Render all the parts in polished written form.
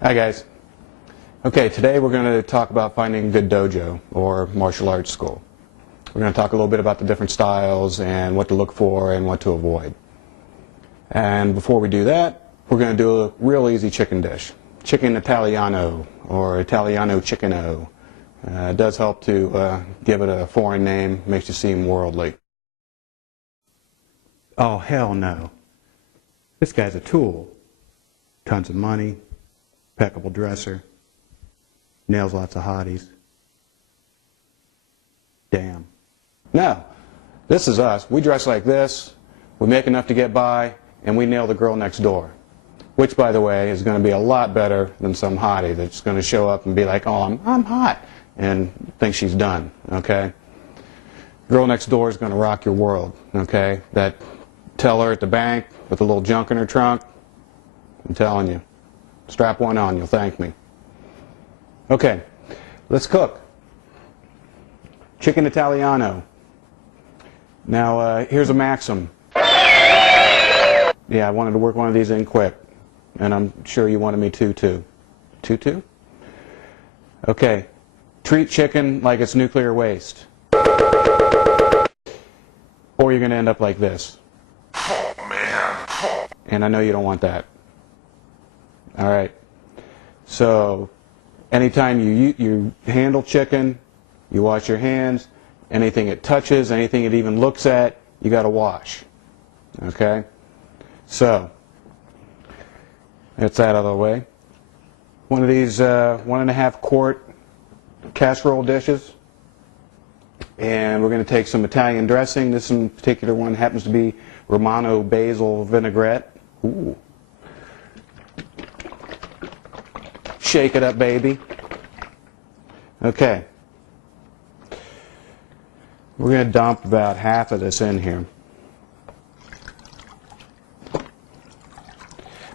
Hi guys. Okay, today we're going to talk about finding a good dojo or martial arts school. We're going to talk a little bit about the different styles and what to look for and what to avoid. And before we do that, we're going to do a real easy chicken dish. Chicken Italiano or Italiano chickeno. It does help to give it a foreign name, makes you seem worldly. Oh hell no. This guy's a tool. Tons of money. Impeccable dresser, nails lots of hotties. Damn. No, this is us. We dress like this, we make enough to get by, and we nail the girl next door. Which, by the way, is going to be a lot better than some hottie that's going to show up and be like, oh, I'm hot, and think she's done, okay? Girl next door is going to rock your world, okay? That teller at the bank with a little junk in her trunk, I'm telling you. Strap one on, you'll thank me. Okay, let's cook. Chicken Italiano. Now, here's a maxim. Yeah, I wanted to work one of these in quick. And I'm sure you wanted me to, too. Too? Okay, treat chicken like it's nuclear waste. Or you're going to end up like this. Oh, man. And I know you don't want that. All right, so anytime you handle chicken, you wash your hands. Anything it touches, anything it even looks at, you got to wash. Okay? So, that's that out of the way. One of these 1.5 quart casserole dishes. And we're going to take some Italian dressing. This in particular one happens to be Romano basil vinaigrette. Ooh. Shake it up, baby. Okay. We're going to dump about half of this in here.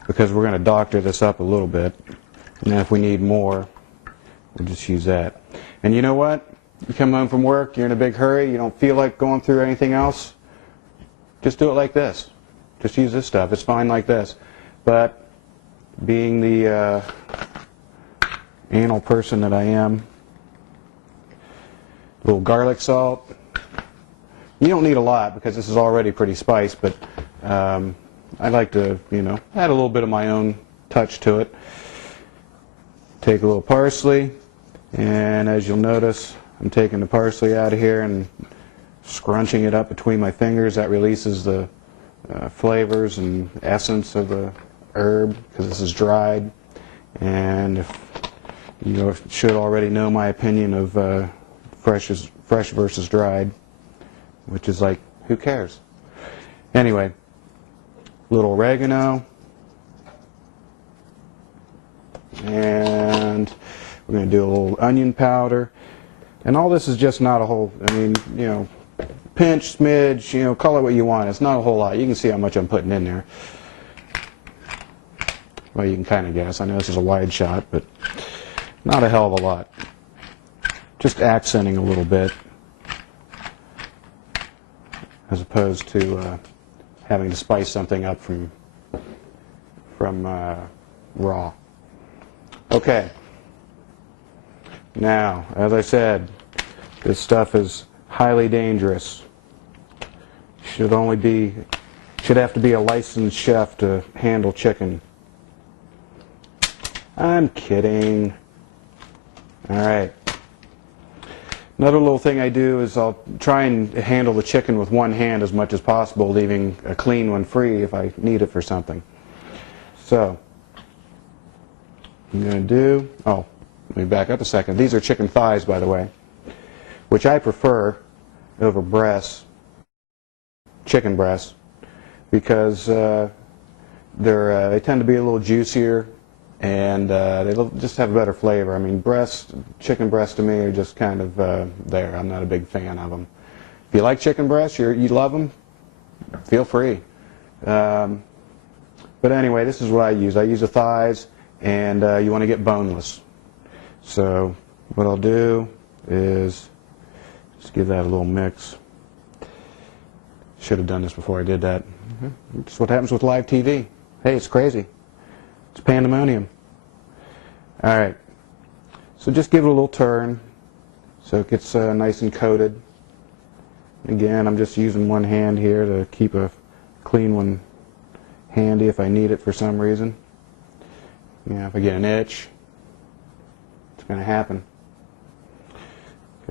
Because we're going to doctor this up a little bit. And then if we need more, we'll just use that. And you know what? You come home from work, you're in a big hurry, you don't feel like going through anything else. Just do it like this. Just use this stuff. It's fine like this. But being the anal person that I am, a little garlic salt. You don't need a lot because this is already pretty spiced, but I like to, add a little bit of my own touch to it. Take a little parsley, and as you'll notice, I'm taking the parsley out of here and scrunching it up between my fingers. That releases the flavors and essence of the herb because this is dried. And if you should already know my opinion of fresh versus dried, which is like, who cares? Anyway, a little oregano, and we're going to do a little onion powder. And all this is just not a whole, pinch, smidge, call it what you want. It's not a whole lot. You can see how much I'm putting in there. Well, you can kind of guess. I know this is a wide shot, but not a hell of a lot. Just accenting a little bit as opposed to having to spice something up from raw. Okay. Now, as I said, this stuff is highly dangerous. Should have to be a licensed chef to handle chicken. I'm kidding. All right. Another little thing I do is I'll try and handle the chicken with one hand as much as possible, leaving a clean one free if I need it for something. So, I'm going to do, let me back up a second. These are chicken thighs, by the way, which I prefer over breasts, chicken breasts, because they tend to be a little juicier. And they just have a better flavor. I mean, chicken breasts to me are just kind of there. I'm not a big fan of them. If you like chicken breasts, you love them, feel free. But anyway, this is what I use. I use the thighs, and you want to get boneless. So what I'll do is just give that a little mix. Should have done this before I did that. It's what happens with live TV. Hey, it's crazy. It's pandemonium. Alright, so just give it a little turn so it gets nice and coated. Again, I'm just using one hand here to keep a clean one handy if I need it for some reason. If I get an itch, it's going to happen.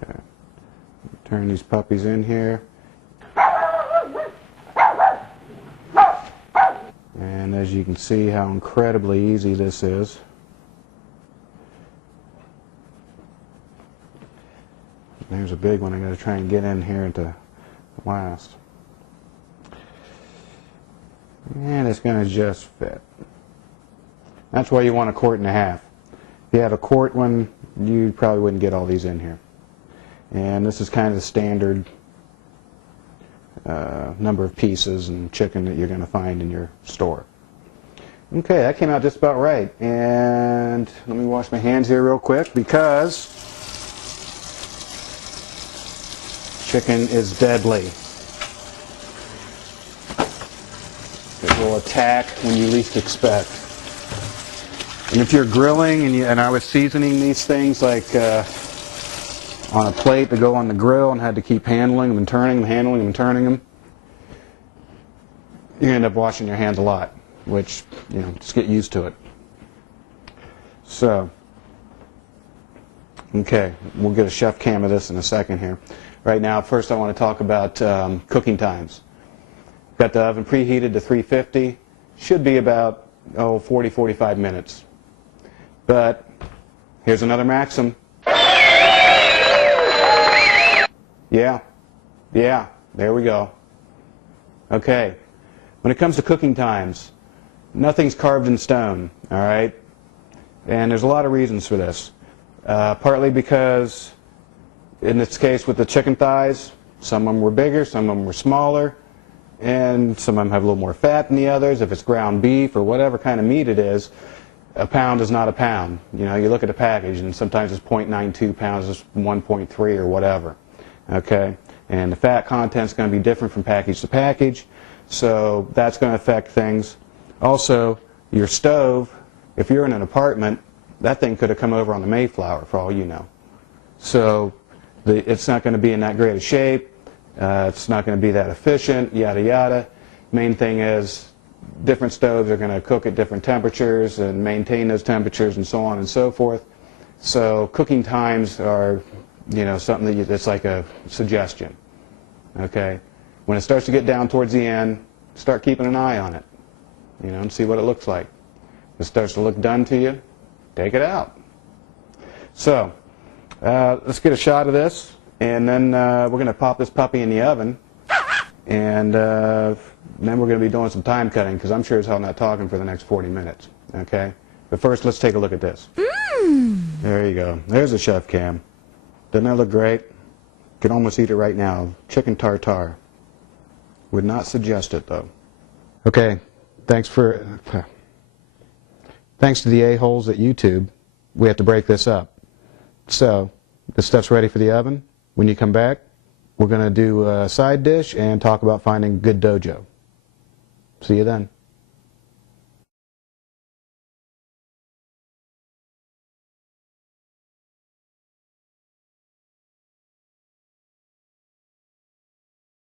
Okay. Turn these puppies in here. And as you can see how incredibly easy this is. There's a big one I got to try and get in here to last. And it's going to just fit. That's why you want a quart and a half. If you have a quart one, you probably wouldn't get all these in here. And this is kind of the standard number of pieces and chicken that you're going to find in your store. Okay, that came out just about right. And let me wash my hands here real quick because chicken is deadly. It will attack when you least expect. And if you're grilling and I was seasoning these things like on a plate to go on the grill and had to keep handling them and turning them, handling them and turning them, you end up washing your hands a lot, which, just get used to it. So, okay, we'll get a chef cam of this in a second here. Right now, first I want to talk about cooking times. Got the oven preheated to 350. Should be about 40-45 minutes. But here's another maxim. Yeah, there we go. Okay, when it comes to cooking times, nothing's carved in stone, all right? And there's a lot of reasons for this. Partly because, in this case with the chicken thighs, some of them were bigger, some of them were smaller, and some of them have a little more fat than the others. If it's ground beef or whatever kind of meat it is, a pound is not a pound. You look at a package and sometimes it's 0.92 pounds, it's 1.3 or whatever. Okay, and the fat content's going to be different from package to package, so that's going to affect things. Also, your stove, if you're in an apartment, that thing could have come over on the Mayflower for all you know. So it's not going to be in that great a shape, it's not going to be that efficient, yada yada. Main thing is different stoves are going to cook at different temperatures and maintain those temperatures and so on and so forth. So cooking times are, something that's like a suggestion. Okay, when it starts to get down towards the end, start keeping an eye on it, and see what it looks like. If it starts to look done to you, take it out. So let's get a shot of this, and then we're going to pop this puppy in the oven, and then we're going to be doing some time cutting because I'm sure as hell not talking for the next 40 minutes. Okay, but first let's take a look at this. There you go. There's a chef cam. Doesn't that look great? Could almost eat it right now. Chicken tartare. Would not suggest it though. Okay, thanks to the a-holes at YouTube, we have to break this up. So, this stuff's ready for the oven. When you come back, we're going to do a side dish and talk about finding good dojo. See you then.